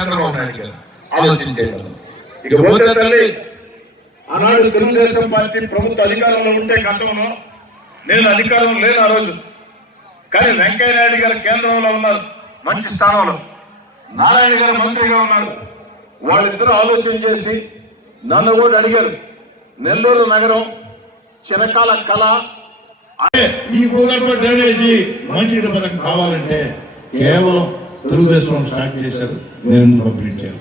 చంద్రబాబు నాయుడు గారు ఆలోచించేవారు. ఇక పోతే తల్లి ఆనాడు తెలుగుదేశం పార్టీ ప్రభుత్వ అధికారంలో ఉంటే గతంలో నేను అధికారం లేను ఆ రోజు, కానీ వెంకయ్య నాయుడు గారు కేంద్రంలో ఉన్నారు, మంచి స్థానంలో నారాయణ గారు మంత్రిగా ఉన్నారు. వాళ్ళిద్దరూ ఆలోచన చేసి నన్ను కూడా అడిగారు, నెల్లూరు నగరం చిరకాల కళ ఈ భూగర్భ డ్రైనేజీ మంచినీటి పథకం కావాలంటే కేవలం తెలుగుదేశం స్టార్ట్ చేశారు, నేను కంప్లీట్ చేయాలి.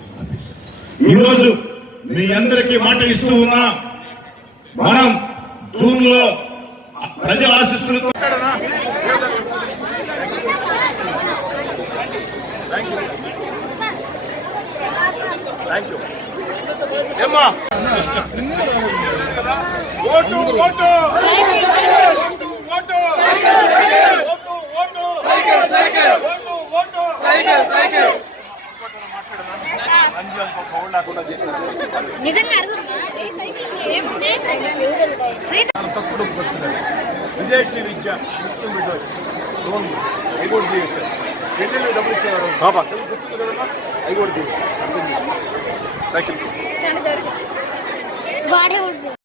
ఈరోజు మీ అందరికీ మాట ఇస్తూ ఉన్నా, మనం జూన్ లో ప్రజల ఆశీస్సులతో విదేశీ విద్య ముస్లిం బిడ్డలు లోన్ అవి కూడా చేశారు, పెళ్ళిళ్ళు డబ్బులు ఇచ్చేవారు అవి కూడా తీశారు. సైకిల్